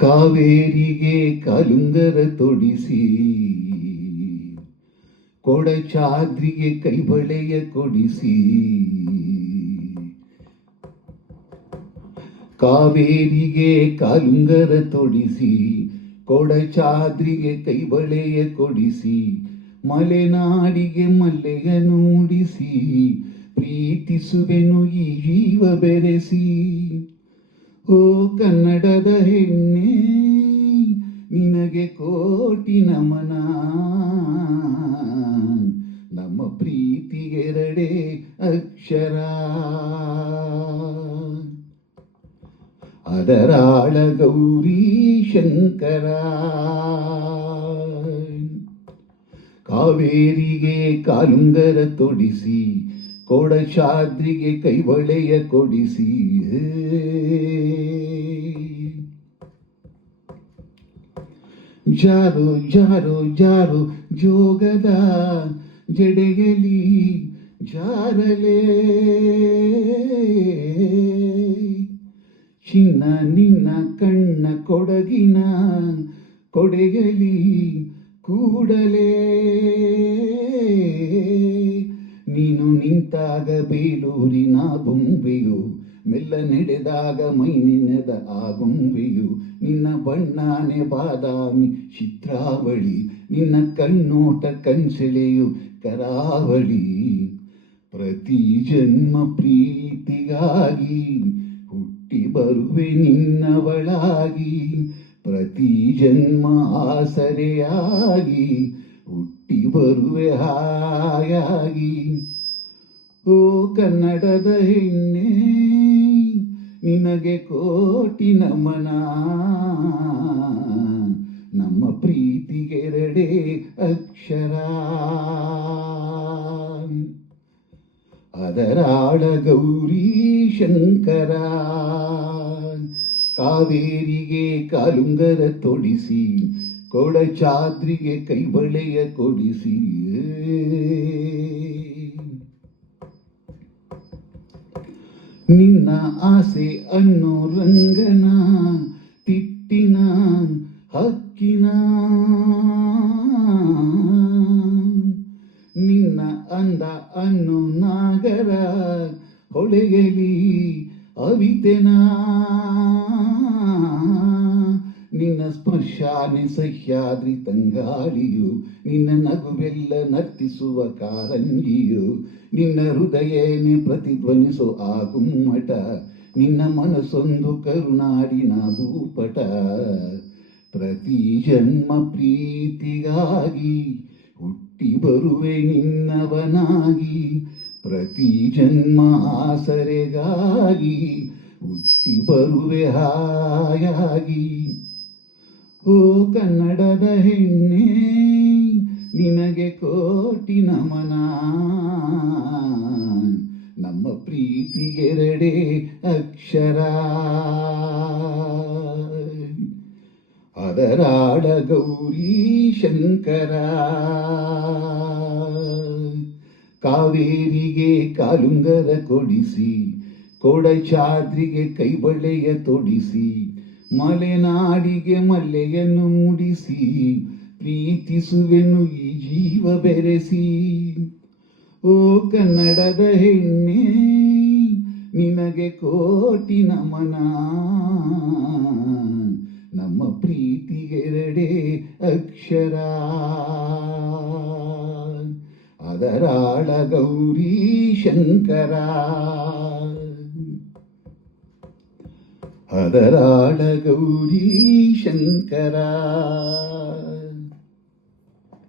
ಕಾವೇರಿಗೆ ಕಾಲುಂಗರ ತೊಡಿಸಿ, ಕೊಡಚಾದ್ರಿಗೆ ಕೈಬಳೆಯ ಕೊಡಿಸಿ. ಕಾವೇರಿಗೆ ಕಾಲುಂಗರ ತೊಡಿಸಿ, ಕೊಡಚಾದ್ರಿಗೆ ಕೈಬಳೆಯ ಕೊಡಿಸಿ, ಮಲೆನಾಡಿಗೆ ಮಲ್ಲೆಯ ನೋಡಿಸಿ, ಪ್ರೀತಿಸುವೆನು ಈ ಜೀವ ಬೆರೆಸಿ. ಓ ಕನ್ನಡದ ಹೆಣ್ಣೆ ನಿನಗೆ ಕೋಟಿ ನಮನ ನಮ್ಮ ಪ್ರೀತಿಗೆರಡೇ ಅಕ್ಷರ ಅದರಾಳ ಗೌರಿ ಶಂಕರ ಕಾವೇರಿಗೆ ಕಾಲುಂಗರ ತೊಡಿಸಿ ಕೊಡಚಾದ್ರಿಗೆ ಕೈಬಳೆಯ ಕೊಡಿಸಿ ಜಾರು ಜಾರು ಜಾರು, ಜೋಗದ ಜಡೆಯಲಿ ಜಾರಲೇ. ಚಿನ್ನ ನಿನ್ನ ಕಣ್ಣ ಕೊಡಗಿನ ಕೊಡೆಯಲಿ ಕೂಡಲೇ. ನೀನು ನಿಂತಾಗ ಬೇಲೂರಿನ ಬೊಂಬೆಯು ಮೆಲ್ಲ ನಡೆದಾಗ ಮೈ ನೆನೆದ ಆ ನಿನ್ನ ಬಣ್ಣಾನೆ ಬಾದಾಮಿ ಚಿತ್ರಾವಳಿ, ನಿನ್ನ ಕಣ್ಣೋಟ ಕನ್ಸೆಳೆಯು ಕರಾವಳಿ. ಪ್ರತಿ ಜನ್ಮ ಪ್ರೀತಿಗಾಗಿ ಹುಟ್ಟಿ ಬರುವೆ ನಿನ್ನವಳಾಗಿ, ಪ್ರತಿ ಜನ್ಮ ಆಸರೆಯಾಗಿ ಹುಟ್ಟಿ ಬರುವೆ ಹಾಯಾಗಿ. ಓ ಕನ್ನಡದ ಹೆಣ್ಣೆ! ನಿನಗೆ ಕೋಟಿ ನಮನ. ನಮ್ಮ ಪ್ರೀತಿಗೆರಡೆ ಅಕ್ಷರ. ಅದರಾಳ ಗೌರಿ ಶಂಕರ. ಕಾವೇರಿಗೆ ಕಾಲುಂಗರ ತೊಡಿಸಿ, ಕೊಡಚಾದ್ರಿಗೆ ಕೈಬಳೆಯ ಕೊಡಿಸಿ. ನಿನ್ನ ಆಸೆ ಅನ್ನೋ ರಂಗನ ತಿಟ್ಟಿನ ಹಕ್ಕಿನ. ನಿನ್ನ ಅಂದ ಅನ್ನೋ ನಾಗರ ಹೊಳೆಯಲಿ ಅವಿತೆನಾ. ನಿನ್ನ ಸ್ಪರ್ಶ ಸಹ್ಯಾದ್ರಿ ತಂಗಾಳಿಯು, ನಿನ್ನ ನಗುವೆಲ್ಲ ನರ್ತಿಸುವ ಕಾರಂಜಿಯು, ನಿನ್ನ ಹೃದಯನೇ ಪ್ರತಿಧ್ವನಿಸೋ ಆ ಗುಮ್ಮಟ, ನಿನ್ನ ಮನಸ್ಸೊಂದು ಕರುನಾಡಿನ ಭೂಪಟ. ಪ್ರತಿ ಜನ್ಮ ಪ್ರೀತಿಗಾಗಿ ಹುಟ್ಟಿ ಬರುವೆ ನಿನ್ನವನಾಗಿ, ಪ್ರತಿ ಜನ್ಮ ಆಸರೆಗಾಗಿ ಹುಟ್ಟಿ ಬರುವೆ ಹಾಯಾಗಿ. ಓ ಕನ್ನಡದ ಹೆಣ್ಣೆ, ನಿನಗೆ ಕೋಟಿ ನಮನ. ನಮ್ಮ ಪ್ರೀತಿಗೆರಡೆ ಅಕ್ಷರ. ಅದರಾಡ ಗೌರಿ ಶಂಕರ. ಕಾವೇರಿಗೆ ಕಾಲುಂಗರ ಕೊಡಿಸಿ, ಕೊಡಚಾದ್ರಿಗೆ ಕೈಬಳೆಯ ತೊಡಿಸಿ ಮಲೆನಾಡಿಗೆ ಮಲ್ಲೆಯನ್ನು ಮುಡಿಸಿ, ಪ್ರೀತಿಸುವೆನು ಈ ಜೀವ ಬೆರೆಸಿ. ಓ ಕನ್ನಡದ ಹೆಣ್ಣೆ, ನಿನಗೆ ಕೋಟಿ ನಮನ. ನಮ್ಮ ಪ್ರೀತಿಗೆರಡೆ ಅಕ್ಷರ. ಅದರಾಳ ಗೌರಿ ಶಂಕರ. ಅದರಾಳ ಗೌರಿ ಶಂಕರ